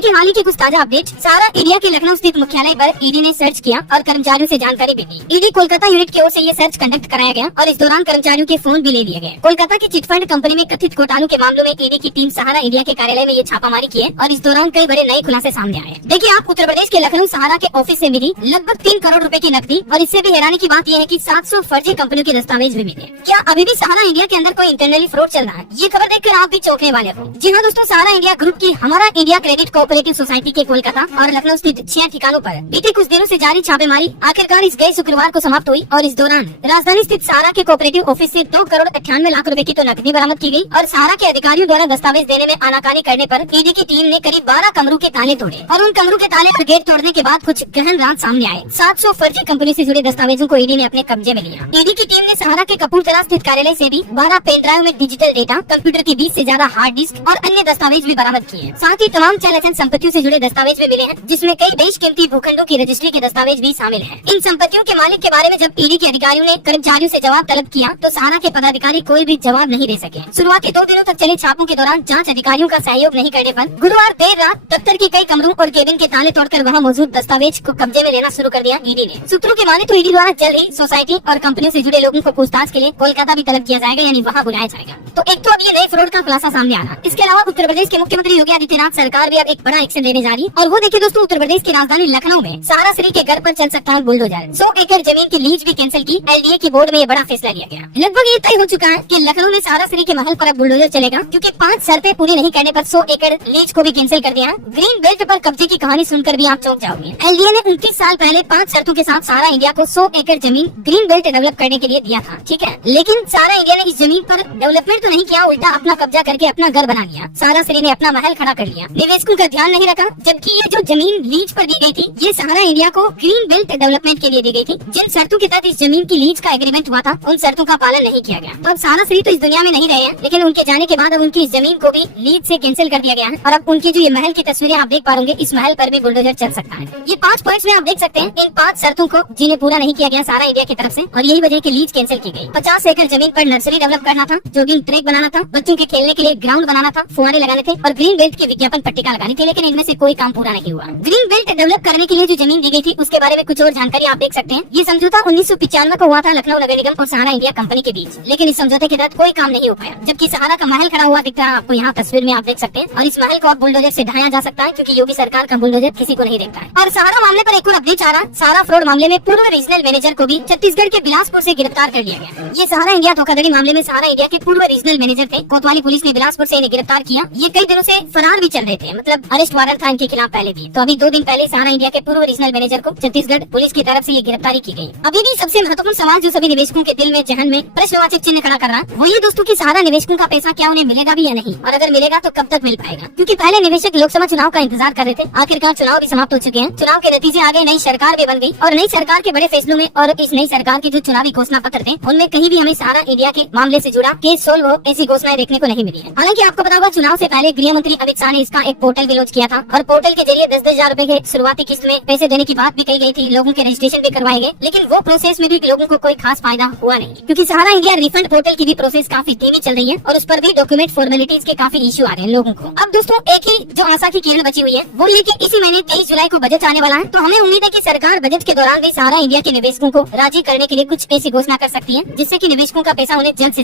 देखिए हाल ही की कुछ ताजा अपडेट। सारा इंडिया के लखनऊ स्थित मुख्यालय पर ईडी ने सर्च किया और कर्मचारियों से जानकारी भी ली। ईडी कोलकाता यूनिट की ओर से ये सर्च कंडक्ट कराया गया और इस दौरान कर्मचारियों के फोन भी ले लिए गए। कोलकाता की चिटफंड कंपनी में कथित घोटालों के मामलों में ईडी की टीम सहारा इंडिया के कार्यालय में ये छापामारी की है और इस दौरान कई बड़े नए खुलासे सामने आए। देखिए आप उत्तर प्रदेश के लखनऊ सहारा के ऑफिस से मिली लगभग 3 करोड़ रुपए की नकदी और इससे भी हैरानी की बात यह है कि 700 फर्जी कंपनियों के दस्तावेज भी मिले। क्या अभी भी सहारा इंडिया के अंदर कोई इंटरनली फ्रॉड चल रहा है? ये खबर देखकर आप भी चौंकने वाले हो। जी हाँ दोस्तों, सहारा इंडिया ग्रुप की हमारा इंडिया क्रेडिट कोऑपरेटिव सोसाइटी के कोलकाता और लखनऊ स्थित 6 ठिकानों पर बीते कुछ दिनों से जारी छापेमारी आखिरकार इस गए शुक्रवार को समाप्त हुई और इस दौरान राजधानी स्थित सहारा के कोऑपरेटिव ऑफिस से 2 करोड़ 98 लाख रुपए की तो नकदी बरामद की गई और सहारा के अधिकारियों द्वारा दस्तावेज देने में आनाकानी करने पर ईडी की टीम ने करीब 12 कमरों के ताले तोड़े और उन कमरों के ताले और गेट तोड़ने के बाद कुछ गहन राज सामने आए। 700 फर्जी कंपनी से जुड़े दस्तावेजों को ईडी ने अपने कब्जे में लिया। ईडी की टीम ने सहारा के कपूरथला स्थित कार्यालय से भी 12 पेन ड्राइव में डिजिटल डेटा, कंप्यूटर की 20 से ज्यादा हार्ड डिस्क और अन्य दस्तावेज भी बरामद किए। साथ ही तमाम चल अचल संपत्तियों से जुड़े दस्तावेज भी मिले हैं, जिसमें कई बेशकीमती भूखंडों की रजिस्ट्री के दस्तावेज भी शामिल हैं। इन संपत्तियों के मालिक के बारे में जब ईडी के अधिकारियों ने कर्मचारियों से जवाब तलब किया तो सहारा के पदाधिकारी कोई भी जवाब नहीं दे सके। शुरुआती 2 दिनों तक चले छापों के दौरान जांच अधिकारियों का सहयोग नहीं करने पर गुरुवार देर रात दफ्तर के कई कमरों और केबिन के ताले तोड़कर वहां मौजूद दस्तावेज को कब्जे में लेना शुरू कर दिया ईडी ने। सूत्रों की माने तो ईडी द्वारा जल्द ही सोसाइटी और कंपनियों से जुड़े लोगों को पूछताछ के लिए कोलकाता भी तलब किया जाएगा, यानी वहाँ बुलाया जाएगा। तो एक तो अब ये नए फ्रॉड का खुलासा सामने आ रहा। इसके अलावा उत्तर प्रदेश के मुख्यमंत्री योगी आदित्यनाथ सरकार भी अब एक बड़ा एक्शन लेने जा रही है और वो देखिए दोस्तों, उत्तर प्रदेश की राजधानी लखनऊ में सहारा श्री के घर पर चल सकता है बुलडोजर। 100 एकड़ जमीन की लीज भी कैंसिल की। एलडीए की बोर्ड में ये बड़ा फैसला लिया गया। लगभग ये तय हो चुका है कि लखनऊ में सहारा श्री के महल पर अब बुलडोजर चलेगा, क्योंकि 5 शर्तें पूरी नहीं करने पर 100 एकड़ लीज को भी कैंसिल कर दिया। ग्रीन बेल्ट पर कब्जे की कहानी सुनकर भी आप चौंक जाओगे। एलडीए ने 29 साल पहले 5 शर्तों के साथ सहारा इंडिया को 100 एकड़ जमीन ग्रीन बेल्ट डेवलप करने के लिए दिया था, ठीक है। लेकिन सहारा इंडिया ने इस जमीन पर डेवलपमेंट तो नहीं किया, उल्टा अपना कब्जा करके अपना घर बना लिया। सहारा श्री ने अपना महल खड़ा कर लिया, निवेशकों का ध्यान नहीं रखा। जबकि ये जो जमीन लीज पर दी गई थी, ये सहारा इंडिया को ग्रीन बेल्ट डेवलपमेंट के लिए दी गई थी। जिन शर्तों के तहत इस जमीन की लीज का एग्रीमेंट हुआ था, उन शर्तों का पालन नहीं किया गया। तो अब सहारा श्री तो इस दुनिया में नहीं रहे हैं, लेकिन उनके जाने के बाद अब उनकी इस जमीन को भी लीज से कैंसिल कर दिया गया है और अब उनकी जो ये महल की तस्वीरें आप देख पाओगे, इस महल पर भी बुलडोजर चल सकता है। ये 5 पॉइंट्स में आप देख सकते हैं। इन 5 शर्तों को जिन्हें पूरा नहीं किया गया सहारा इंडिया की तरफ से और यही वजह की लीज कैंसिल की गई। 50 एकड़ जमीन पर नर्सरी डेवलप करना था, जॉगिंग ट्रैक बनाना था, बच्चों के खेलने के लिए ग्राउंड बनाना था, फुहारे लगाने थे और ग्रीन बेल्ट की विज्ञापन पट्टिका लगानी थी, लेकिन इनमें से कोई काम पूरा नहीं हुआ। ग्रीन बेल्ट डेवलप करने के लिए जो जमीन दी गई थी, उसके बारे में कुछ और जानकारी आप देख सकते हैं। ये समझौता 1995 को हुआ था लखनऊ नगर निगम और सहारा इंडिया कंपनी के बीच, लेकिन इस समझौते के तहत कोई काम नहीं हो पाया। जबकि सहारा का महल खड़ा हुआ दिखता है आपको यहाँ तस्वीर में, आप देख सकते हैं। और इस महल को अब बुलडोजर से ढाया जा सकता है, क्योंकि योगी सरकार का बुलडोजर किसी को नहीं देखता है। और सहारा मामले पर एक और अपडेट आ रहा। सहारा फ्रॉड मामले में पूर्व रीजनल मैनेजर को भी छत्तीसगढ़ के बिलासपुर से गिरफ्तार कर लिया गया। ये सहारा इंडिया धोखाधड़ी मामले में सहारा इंडिया के पूर्व रीजनल मैनेजर थे। कोतवाली पुलिस ने बिलासपुर से इन्हें गिरफ्तार किया। ये कई दिनों से फरार भी चल रहे थे, मतलब अरेस्ट वारंट था इनके खिलाफ पहले भी। तो अभी 2 दिन पहले सहारा इंडिया के पूर्व रीजनल मैनेजर को छत्तीसगढ़ पुलिस की तरफ से ये गिरफ्तारी की गई। अभी भी सबसे महत्वपूर्ण सवाल जो सभी निवेशकों के दिल में जहन में प्रश्नवाचक चिन्ह खड़ा कर रहा है, वो ये दोस्तों की सहारा निवेशकों का पैसा क्या उन्हें मिलेगा भी या नहीं, और अगर मिलेगा तो कब तक मिल पाएगा। क्योंकि पहले निवेशक लोकसभा चुनाव का इंतजार कर रहे थे, आखिरकार चुनाव भी समाप्त हो चुके हैं। चुनाव के नतीजे आ गए, नई सरकार भी बन गई और नई सरकार के बड़े फैसलों में और इस नई सरकार के जो चुनावी घोषणा पत्र थे, उनमें कहीं भी हमें सहारा इंडिया के मामले से जुड़ा केस सोल्व हो ऐसी घोषणाएं देखने को नहीं मिली है। हालांकि आपको पता होगा, चुनाव से पहले गृह मंत्री अमित शाह ने इसका एक पोर्टल भी लॉन्च किया था और पोर्टल के जरिए 10-10 हजार रुपए के शुरुआती किस्त में पैसे देने की बात भी कही गई थी। लोगों के रजिस्ट्रेशन भी करवाए गए, लेकिन वो प्रोसेस में भी लोगों को कोई खास फायदा हुआ नहीं, क्योंकि सहारा इंडिया रिफंड पोर्टल की भी प्रोसेस काफी धीमी चल रही है और उस पर भी डॉक्यूमेंट फॉर्मेलिटीज के काफी इश्यू आ रहे हैं लोगों को। अब दोस्तों एक ही जो आशा की किरण बची हुई है, वो लेकिन इसी महीने 23 जुलाई को बजट आने वाला है। तो हमें उम्मीद है कि सरकार बजट के दौरान भी सहारा इंडिया के निवेशकों को राजी करने के लिए कुछ ऐसी घोषणा कर सकती है, जिससे कि निवेशकों का पैसा उन्हें जल्द से